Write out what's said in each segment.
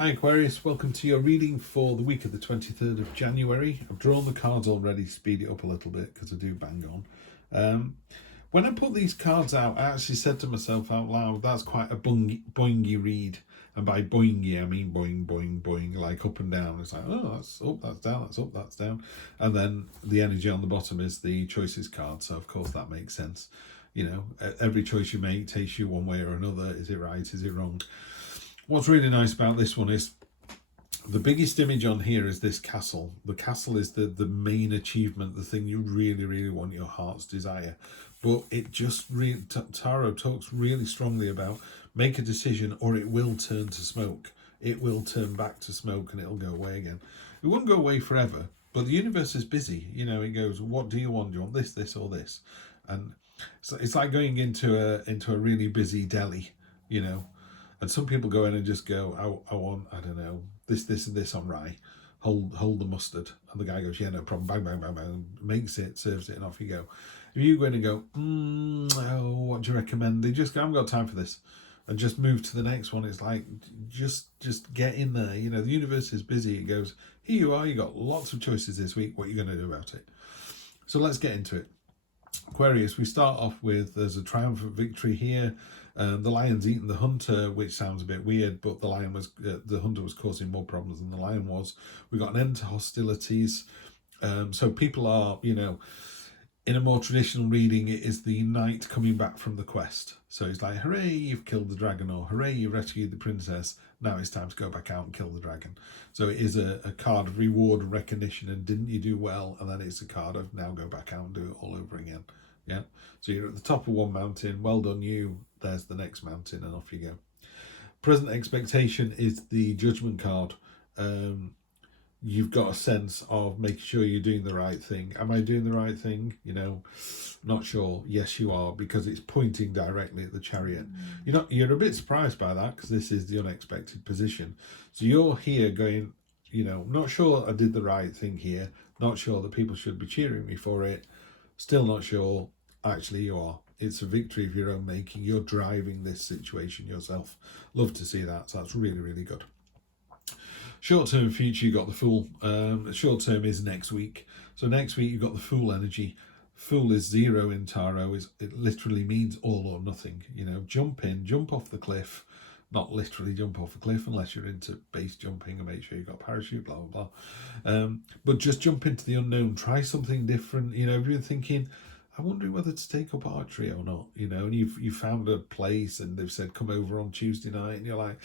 Hi Aquarius, welcome to your reading for the week of the 23rd of January. I've drawn the cards already, speed it up a little bit because I do bang on. When I put these cards out, I actually said to myself out loud, that's quite a boingy read. And by boingy, I mean boing, boing, boing, like up and down. It's like, oh, that's up, that's down, that's up, that's down. And then the energy on the bottom is the choices card. So, of course, that makes sense. You know, every choice you make takes you one way or another. Is it right? Is it wrong? What's really nice about this one is the biggest image on here is this castle. The castle is the main achievement, the thing you really, really want, your heart's desire. But it just really, Tarot talks really strongly about make a decision or it will turn to smoke. It will turn back to smoke and it'll go away again. It won't go away forever, but the universe is busy. You know, it goes, what do you want? Do you want this, this, or this? And so it's like going into a really busy deli, you know. And some people go in and just go, I want, I don't know, this, and this on rye. Hold the mustard. And the guy goes, yeah, no problem. Bang, bang, bang, bang. Makes it, serves it, and off you go. If you go in and go, oh, what do you recommend? They just go, I haven't got time for this. And just move to the next one. It's like, just get in there. You know, the universe is busy. It goes, here you are. You got lots of choices this week. What are you going to do about it? So let's get into it. Aquarius, we start off with, there's a triumphant victory here. The lion's eaten the hunter, which sounds a bit weird, but the hunter was causing more problems than the lion was. We got an end to hostilities. So people are, you know, in a more traditional reading, it is the knight coming back from the quest. So he's like, hooray, you've killed the dragon, or hooray, you rescued the princess. Now it's time to go back out and kill the dragon. So it is a card of reward and recognition, and didn't you do well? And then it's a card of now go back out and do it all over again. Yeah. So you're at the top of one mountain. Well done, you. There's the next mountain, and off you go. Present expectation is the judgment card. You've got a sense of making sure you're doing the right thing. Am I doing the right thing? You know, not sure. Yes, you are, because it's pointing directly at the chariot. You're a bit surprised by that because this is the unexpected position. So you're here going, you know, not sure I did the right thing here. Not sure that people should be cheering me for it. Still not sure. Actually, you are. It's a victory of your own making. You're driving this situation yourself. Love to see that. So that's really, really good. Short term future, you got the Fool. Short term is next week. So next week you've got the Fool energy. Fool is 0 in Tarot. It literally means all or nothing. You know, jump in, jump off the cliff. Not literally jump off a cliff unless you're into base jumping and make sure you've got a parachute, blah, blah, blah. But just jump into the unknown. Try something different. You know, if you're thinking, I'm wondering whether to take up archery or not, you know, and you found a place and they've said, come over on Tuesday night, and you're like,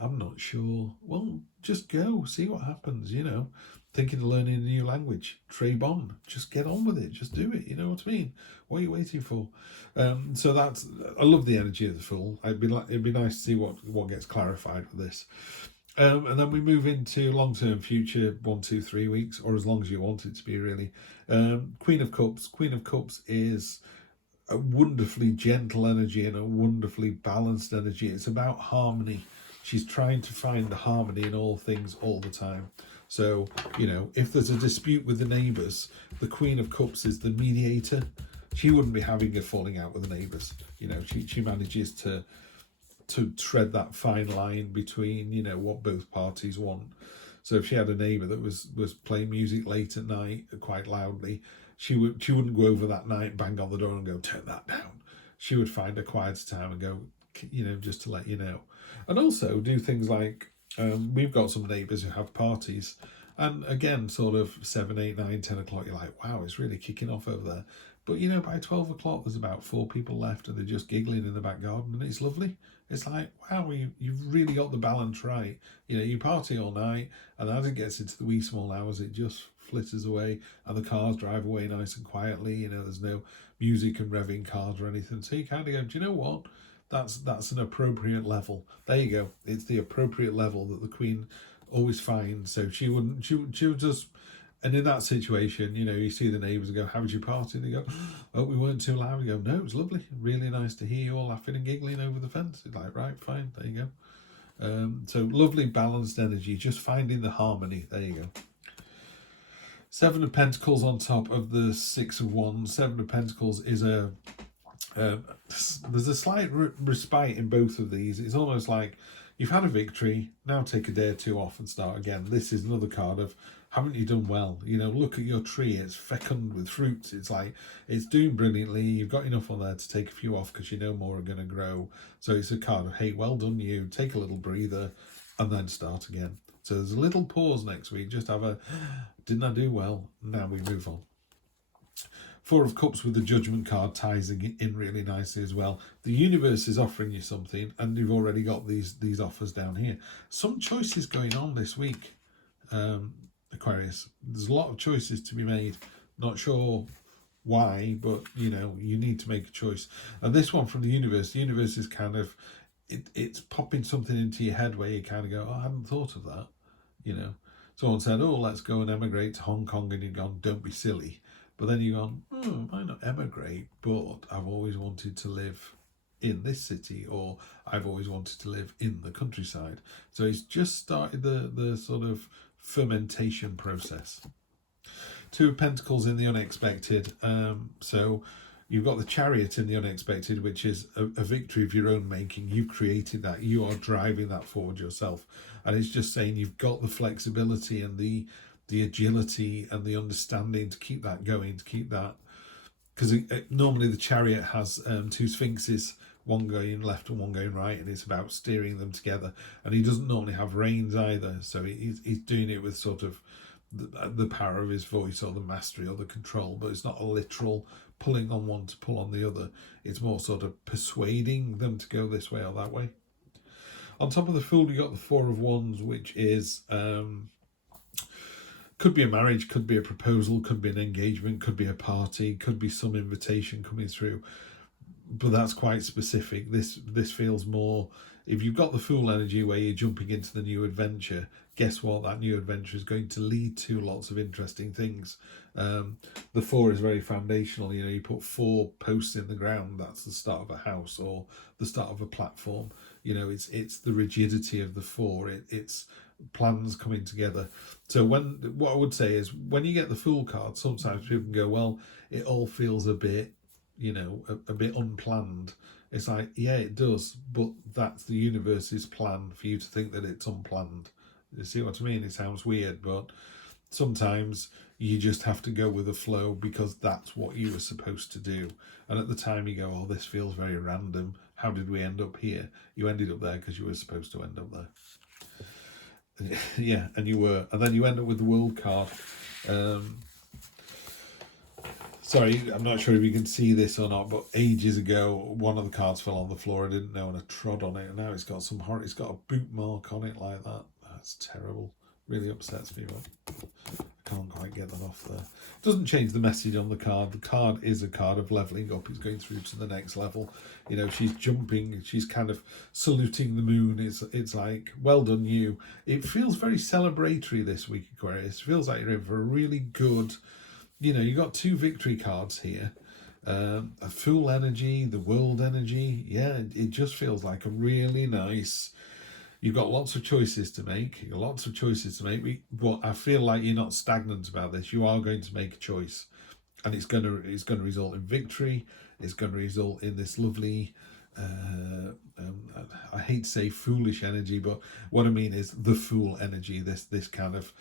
I'm not sure. Well, just go, see what happens, you know. Thinking of learning a new language, très bon. Just get on with it, just do it, you know what I mean? What are you waiting for? So that's, I love the energy of the Fool. It'd be nice to see what gets clarified with this. And then we move into long-term future, 1, 2, 3 weeks, or as long as you want it to be, really. Queen of Cups. Queen of Cups is a wonderfully gentle energy and a wonderfully balanced energy. It's about harmony. She's trying to find the harmony in all things all the time. So, you know, if there's a dispute with the neighbours, the Queen of Cups is the mediator. She wouldn't be having a falling out with the neighbours. You know, she manages to tread that fine line between, you know, what both parties want. So if she had a neighbour that was playing music late at night quite loudly, she wouldn't go over that night, bang on the door and go, turn that down. She would find a quieter time and go, you know, just to let you know. And also do things like, we've got some neighbours who have parties, and again, sort of 7, 8, 9, 10 o'clock, you're like, wow, it's really kicking off over there. But, you know, by 12 o'clock, there's about 4 people left and they're just giggling in the back garden, and it's lovely. It's like, wow, you've really got the balance right. You know, you party all night, and as it gets into the wee small hours, it just flitters away, and the cars drive away nice and quietly. You know, there's no music and revving cars or anything. So you kind of go, do you know what? That's an appropriate level. There you go. It's the appropriate level that the Queen always finds. So she would just... And in that situation, you know, you see the neighbours go, how was your party? And they go, oh, we weren't too loud. You go, no, it was lovely. Really nice to hear you all laughing and giggling over the fence. It's like, right, fine, there you go. So lovely balanced energy, just finding the harmony. There you go. 7 of Pentacles on top of the 6 of Wands. 7 of Pentacles is there's a slight respite in both of these. It's almost like, you've had a victory, now take a day or two off and start again. This is another card of, haven't you done well? You know, look at your tree, it's fecund with fruits. It's like, it's doing brilliantly. You've got enough on there to take a few off because you know more are going to grow. So it's a card of, hey, well done you, take a little breather and then start again. So there's a little pause next week, just have a, didn't I do well? Now we move on. Four of Cups with the Judgment card ties in really nicely as well. The universe is offering you something, and you've already got these offers down here. Some choices going on this week, Aquarius. There's a lot of choices to be made. Not sure why, but you know, you need to make a choice. And this one from the universe is kind of, it's popping something into your head where you kind of go, oh, I hadn't thought of that. You know, someone said, oh, let's go and emigrate to Hong Kong, and you've gone, don't be silly. But then you've gone, might not emigrate, but I've always wanted to live in this city, or I've always wanted to live in the countryside. So it's just started the sort of fermentation process. Two of Pentacles in the unexpected. So you've got the Chariot in the unexpected, which is a victory of your own making. You've created that. You are driving that forward yourself. And it's just saying you've got the flexibility and the agility and the understanding to keep that going, to keep that, because normally the Chariot has two Sphinxes, one going left and one going right, and it's about steering them together. And he doesn't normally have reins either, so he's doing it with sort of the power of his voice, or the mastery, or the control. But it's not a literal pulling on one to pull on the other. It's more sort of persuading them to go this way or that way. On top of the Fool, you got the Four of Wands, which is could be a marriage, could be a proposal, could be an engagement, could be a party, could be some invitation coming through. But that's quite specific. This feels more, if you've got the Fool energy where you're jumping into the new adventure, guess what? That new adventure is going to lead to lots of interesting things. The Four is very foundational. You know, you put 4 posts in the ground, that's the start of a house or the start of a platform. You know, it's the rigidity of the Four. It's plans coming together. So what I would say is, when you get the Fool card, sometimes people can go, well, it all feels a bit, you know, a bit unplanned. It's like, yeah, it does, but that's the universe's plan for you to think that it's unplanned. You see what I mean? It sounds weird, but sometimes you just have to go with the flow because that's what you were supposed to do. And at the time you go, oh, this feels very random. How did we end up here? You ended up there because you were supposed to end up there. Yeah, and you were. And then you end up with the World card. Sorry, I'm not sure if you can see this or not, but ages ago, one of the cards fell on the floor. I didn't know, and I trod on it, and now it's got some horror. It's got a boot mark on it like that. That's terrible. Really upsets me, but I can't quite get that off there. Doesn't change the message on the card. The card is a card of leveling up. It's going through to the next level. You know, she's jumping. She's kind of saluting the moon. It's like, well done, you. It feels very celebratory this week, Aquarius. It feels like you're in for a really good. You know, you got 2 victory cards here. A Fool energy, the World energy. Yeah, it just feels like a really nice. You've got lots of choices to make. But I feel like you're not stagnant about this. You are going to make a choice, and it's going to result in victory. It's going to result in this lovely. I hate to say foolish energy, but what I mean is the Fool energy. This kind of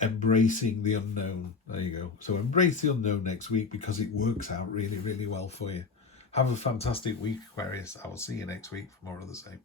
embracing the unknown. There you go. So embrace the unknown next week because it works out really, really well for you. Have a fantastic week, Aquarius. I will see you next week for more of the same.